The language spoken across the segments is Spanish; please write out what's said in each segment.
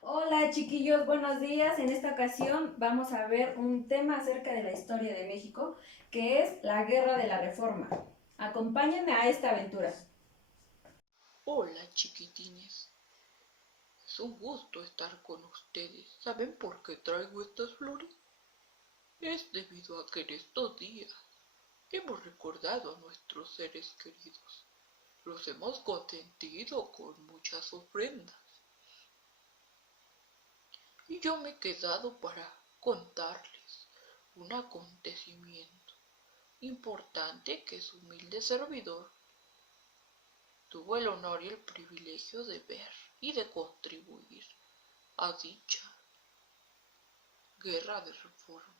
Hola chiquillos, buenos días. En esta ocasión vamos a ver un tema acerca de la historia de México, que es la Guerra de la Reforma. Acompáñenme a esta aventura. Hola chiquitines, es un gusto estar con ustedes. ¿Saben por qué traigo estas flores? Es debido a que en estos días hemos recordado a nuestros seres queridos. Los hemos consentido con muchas ofrendas. Y yo me he quedado para contarles un acontecimiento importante que su humilde servidor tuvo el honor y el privilegio de ver y de contribuir a dicha guerra de reforma.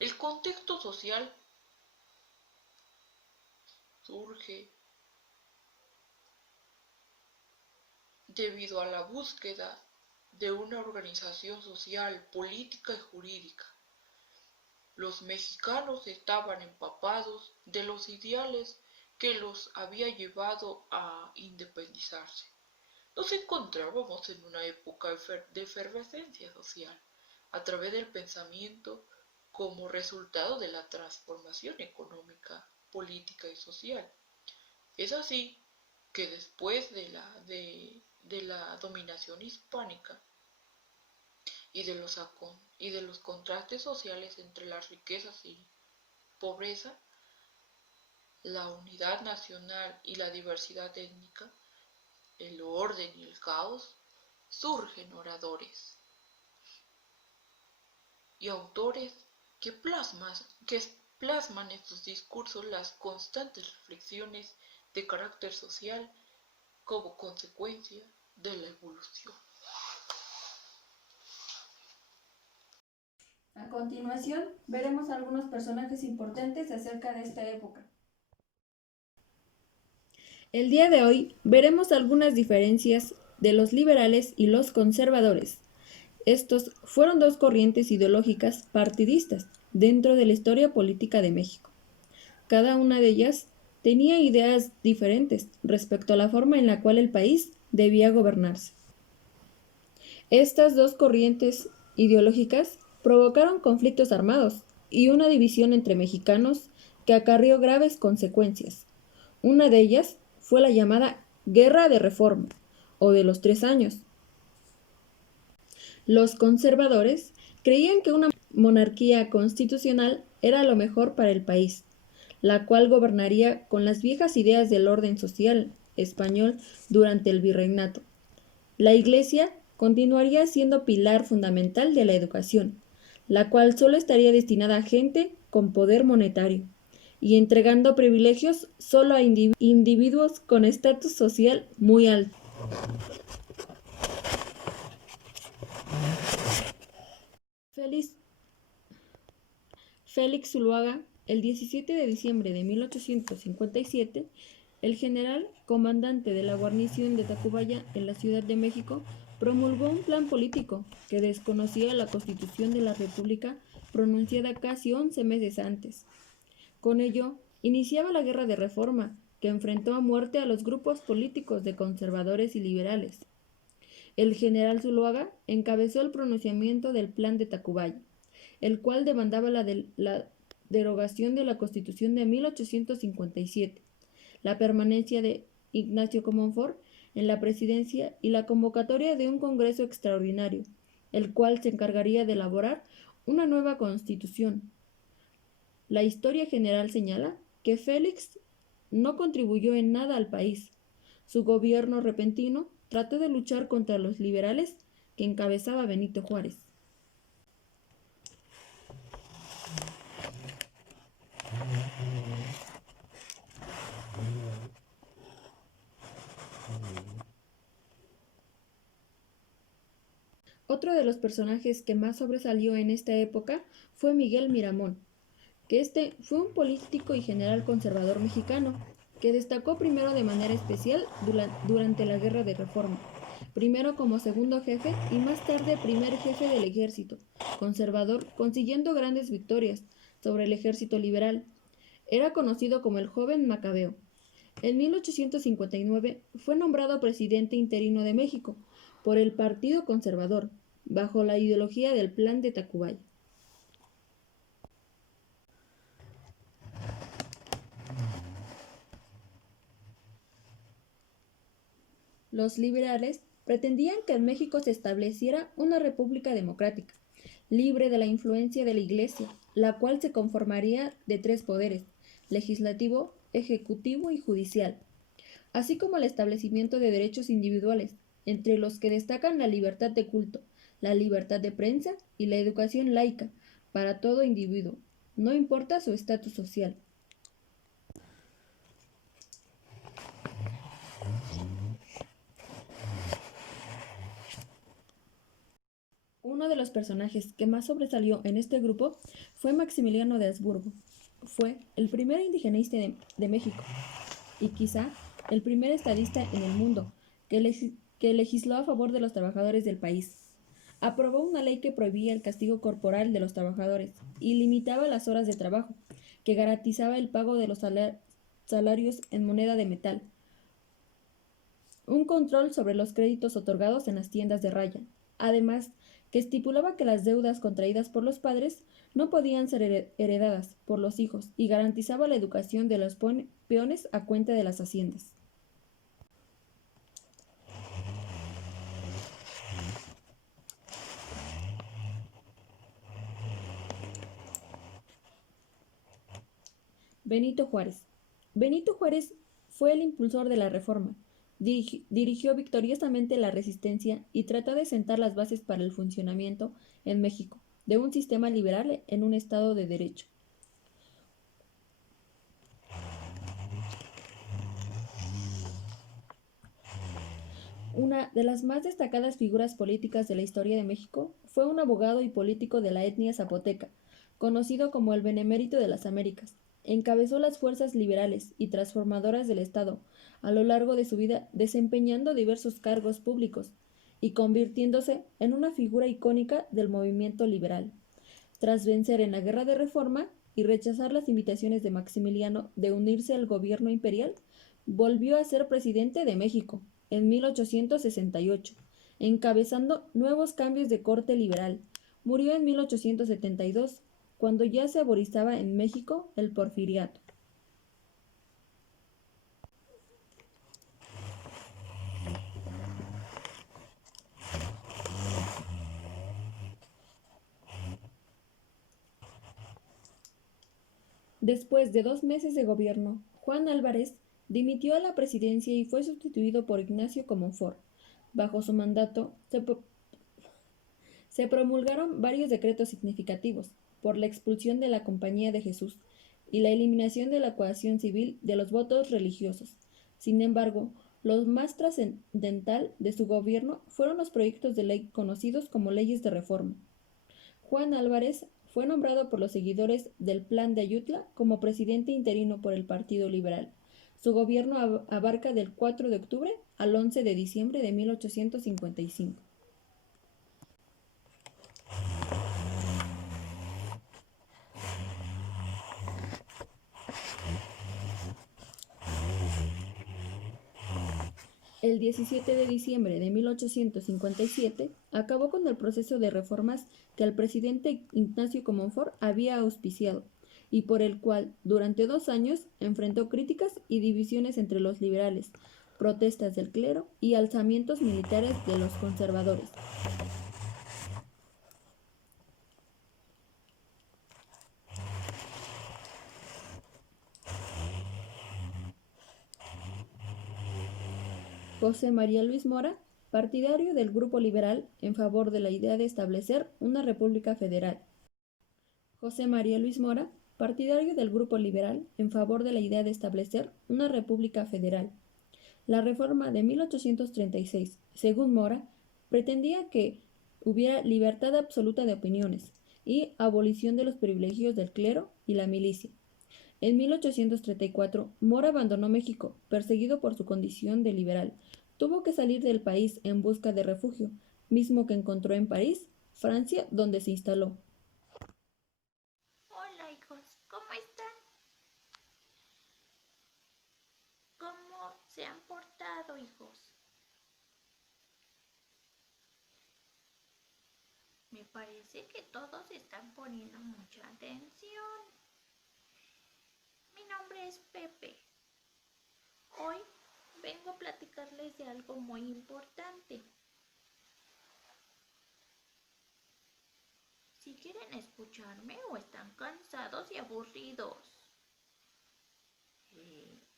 El contexto social surge debido a la búsqueda de una organización social, política y jurídica. Los mexicanos estaban empapados de los ideales que los había llevado a independizarse. Nos encontrábamos en una época de efervescencia social, a través del pensamiento como resultado de la transformación económica, política y social. Es así que después de la dominación hispánica y de los contrastes sociales entre las riquezas y pobreza, la unidad nacional y la diversidad étnica, el orden y el caos, surgen oradores y autores que plasman en sus discursos las constantes reflexiones de carácter social como consecuencia de la evolución. A continuación, veremos algunos personajes importantes acerca de esta época. El día de hoy veremos algunas diferencias de los liberales y los conservadores. Estos fueron dos corrientes ideológicas partidistas dentro de la historia política de México. Cada una de ellas tenía ideas diferentes respecto a la forma en la cual el país debía gobernarse. Estas dos corrientes ideológicas provocaron conflictos armados y una división entre mexicanos que acarrió graves consecuencias. Una de ellas fue la llamada Guerra de Reforma, o de los 3 años. Los conservadores creían que una monarquía constitucional era lo mejor para el país, la cual gobernaría con las viejas ideas del orden social español durante el virreinato. La Iglesia continuaría siendo pilar fundamental de la educación, la cual solo estaría destinada a gente con poder monetario y entregando privilegios solo a individuos con estatus social muy alto. Félix, Félix Zuluaga, el 17 de diciembre de 1857, el general comandante de la guarnición de Tacubaya en la Ciudad de México promulgó un plan político que desconocía la Constitución de la República pronunciada casi 11 meses antes. Con ello, iniciaba la Guerra de Reforma, que enfrentó a muerte a los grupos políticos de conservadores y liberales. El general Zuluaga encabezó el pronunciamiento del Plan de Tacubaya, el cual demandaba la derogación de la Constitución de 1857, la permanencia de Ignacio Comonfort en la presidencia y la convocatoria de un Congreso extraordinario, el cual se encargaría de elaborar una nueva constitución. La historia general señala que Félix no contribuyó en nada al país. Su gobierno repentino trató de luchar contra los liberales que encabezaba Benito Juárez. Otro de los personajes que más sobresalió en esta época fue Miguel Miramón, que este fue un político y general conservador mexicano, que destacó primero de manera especial durante la Guerra de Reforma, primero como segundo jefe y más tarde primer jefe del ejército conservador, consiguiendo grandes victorias sobre el ejército liberal. Era conocido como el joven Macabeo. En 1859 fue nombrado presidente interino de México, por el Partido Conservador, bajo la ideología del Plan de Tacubaya. Los liberales pretendían que en México se estableciera una república democrática, libre de la influencia de la Iglesia, la cual se conformaría de tres poderes: legislativo, ejecutivo y judicial, así como el establecimiento de derechos individuales, entre los que destacan la libertad de culto, la libertad de prensa y la educación laica para todo individuo, no importa su estatus social. Uno de los personajes que más sobresalió en este grupo fue Maximiliano de Habsburgo. Fue el primer indigenista de México y quizá el primer estadista en el mundo que legisló a favor de los trabajadores del país. Aprobó una ley que prohibía el castigo corporal de los trabajadores y limitaba las horas de trabajo, que garantizaba el pago de los salarios en moneda de metal, un control sobre los créditos otorgados en las tiendas de raya, además que estipulaba que las deudas contraídas por los padres no podían ser heredadas por los hijos y garantizaba la educación de los peones a cuenta de las haciendas. Benito Juárez. Benito Juárez fue el impulsor de la reforma, dirigió victoriosamente la resistencia y trató de sentar las bases para el funcionamiento en México de un sistema liberal en un Estado de Derecho. Una de las más destacadas figuras políticas de la historia de México fue un abogado y político de la etnia zapoteca, conocido como el Benemérito de las Américas. Encabezó las fuerzas liberales y transformadoras del Estado a lo largo de su vida, desempeñando diversos cargos públicos y convirtiéndose en una figura icónica del movimiento liberal. Tras vencer en la Guerra de Reforma y rechazar las invitaciones de Maximiliano de unirse al gobierno imperial, volvió a ser presidente de México en 1868, encabezando nuevos cambios de corte liberal. Murió en 1872, cuando ya se aborizaba en México el porfiriato. Después de 2 meses de gobierno, Juan Álvarez dimitió a la presidencia y fue sustituido por Ignacio Comonfort. Bajo su mandato se promulgaron varios decretos significativos por la expulsión de la Compañía de Jesús y la eliminación de la coacción civil de los votos religiosos. Sin embargo, lo más trascendental de su gobierno fueron los proyectos de ley conocidos como leyes de reforma. Juan Álvarez fue nombrado por los seguidores del Plan de Ayutla como presidente interino por el Partido Liberal. Su gobierno abarca del 4 de octubre al 11 de diciembre de 1855. El 17 de diciembre de 1857 acabó con el proceso de reformas que el presidente Ignacio Comonfort había auspiciado y por el cual durante 2 años enfrentó críticas y divisiones entre los liberales, protestas del clero y alzamientos militares de los conservadores. José María Luis Mora, partidario del Grupo Liberal en favor de la idea de establecer una república federal. José María Luis Mora, partidario del Grupo Liberal en favor de la idea de establecer una república federal. La reforma de 1836, según Mora, pretendía que hubiera libertad absoluta de opiniones y abolición de los privilegios del clero y la milicia. En 1834, Mora abandonó México, perseguido por su condición de liberal. Tuvo que salir del país en busca de refugio, mismo que encontró en París, Francia, donde se instaló. Hola hijos, ¿cómo están? ¿Cómo se han portado, hijos? parece que todos están poniendo mucha atención. Mi nombre es Pepe. Hoy vengo a platicarles de algo muy importante. Si quieren escucharme o están cansados y aburridos.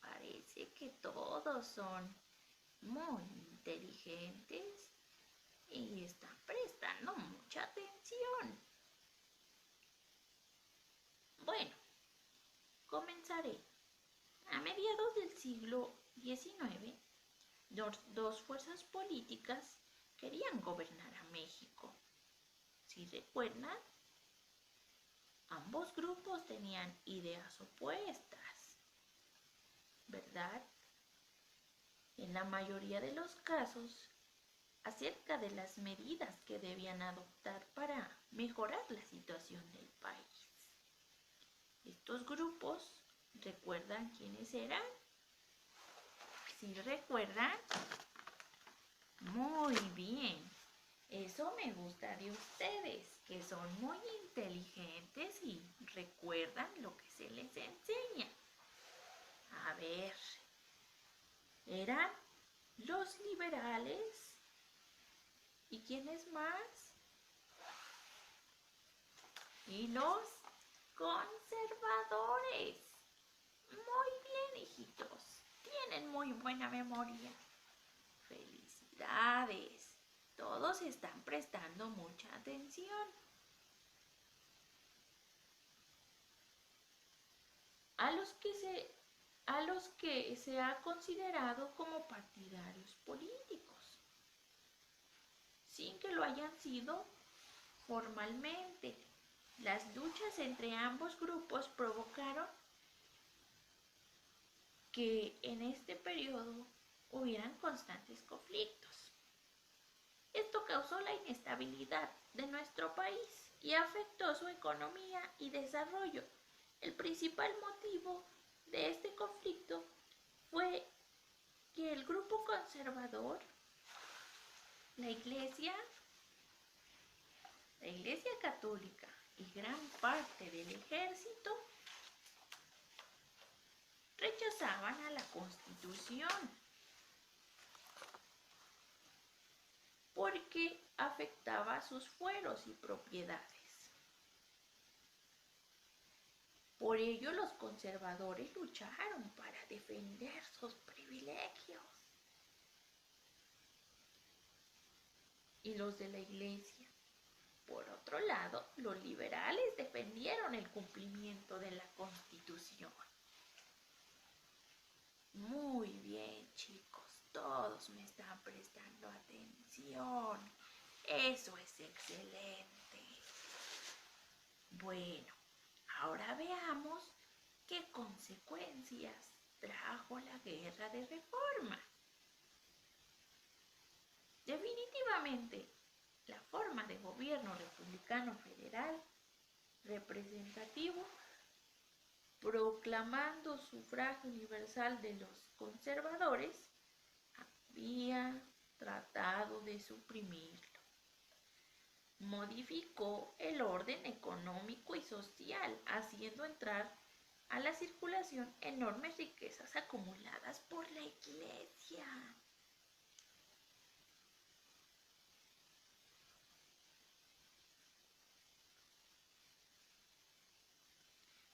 Parece que todos son muy inteligentes y están prestando mucha atención. Bueno, comenzaré. A mediados del siglo XIX, dos fuerzas políticas querían gobernar a México. Si recuerdan, ambos grupos tenían ideas opuestas, ¿verdad? En la mayoría de los casos, acerca de las medidas que debían adoptar para mejorar la situación del país. Estos grupos, ¿recuerdan quiénes eran? ¿Sí recuerdan? Muy bien. Eso me gusta de ustedes, que son muy inteligentes y recuerdan lo que se les enseña. A ver, eran los liberales. ¿Y quiénes más? Y los conservadores. Muy bien, hijitos. Tienen muy buena memoria. Felicidades. Todos están prestando mucha atención. A los que se ha considerado como partidarios políticos, sin que lo hayan sido formalmente. Las luchas entre ambos grupos provocaron que en este periodo hubieran constantes conflictos. Esto causó la inestabilidad de nuestro país y afectó su economía y desarrollo. El principal motivo de este conflicto fue que el grupo conservador, la Iglesia Católica y gran parte del ejército rechazaban a la Constitución porque afectaba sus fueros y propiedades. Por ello, los conservadores lucharon para defender sus privilegios. Y los de la Iglesia, por otro lado, los liberales defendieron el cumplimiento de la Constitución. Muy bien, chicos, todos me están prestando atención. Eso es excelente. Bueno, ahora veamos qué consecuencias trajo la guerra de reforma. Definitivamente, la forma de gobierno republicano federal representativo, proclamando sufragio universal de los conservadores, había tratado de suprimirlo. Modificó el orden económico y social, haciendo entrar a la circulación enormes riquezas acumuladas por la Iglesia.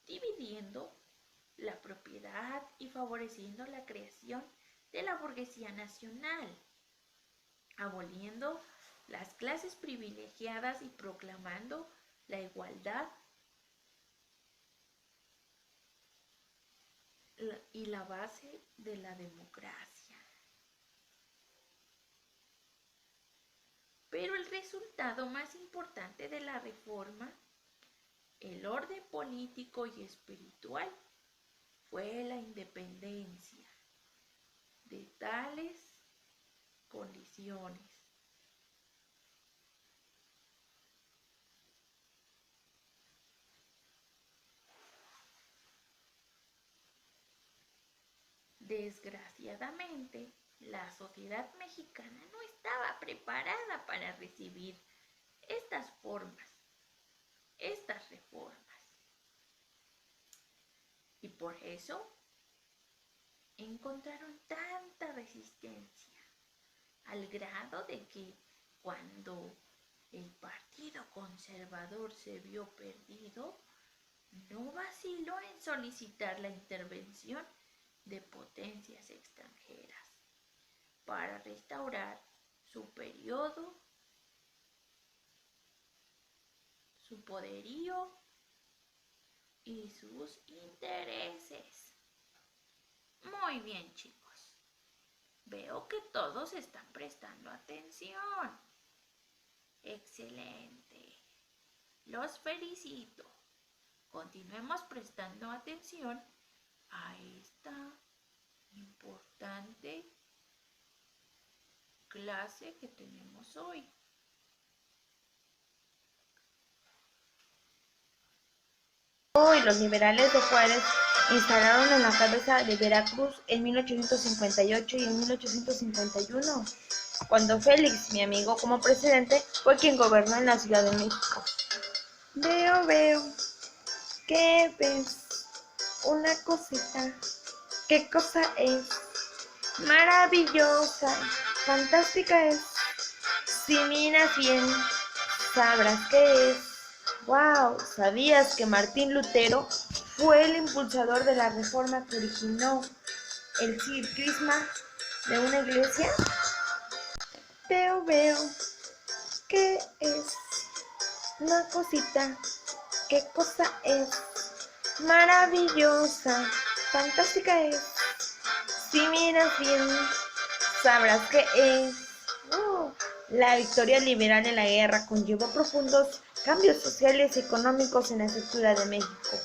Dividiendo la propiedad y favoreciendo la creación de la burguesía nacional, aboliendo las clases privilegiadas y proclamando la igualdad y la base de la democracia. Pero el resultado más importante de la reforma, el orden político y espiritual, fue la independencia de tales condiciones. Desgraciadamente, la sociedad mexicana no estaba preparada para recibir estas formas, estas reformas. Y por eso encontraron tanta resistencia, al grado de que cuando el Partido Conservador se vio perdido, no vaciló en solicitar la intervención de potencias extranjeras para restaurar su periodo, su poderío y sus intereses. Muy bien, chicos. Veo que todos están prestando atención. Excelente. Los felicito. Continuemos prestando atención a esta importante clase que tenemos hoy. Y los liberales de Juárez instalaron en la cabeza de Veracruz en 1858 y en 1851, cuando Félix, mi amigo, como presidente, fue quien gobernó en la Ciudad de México. Veo, ¿qué ves? Una cosita, ¿qué cosa es? Maravillosa, fantástica es. Si miras bien, sabrás qué es. ¡Wow! ¿Sabías que Martín Lutero fue el impulsador de la reforma que originó el cisma de una iglesia? Veo, ¿qué es? Una cosita, ¿qué cosa es? Maravillosa, fantástica es. Si miras bien, sabrás qué es. La victoria liberal en la guerra conllevó profundos cambios sociales y económicos en la estructura de México.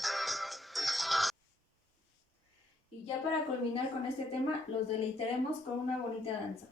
Y ya para culminar con este tema, los deleitaremos con una bonita danza.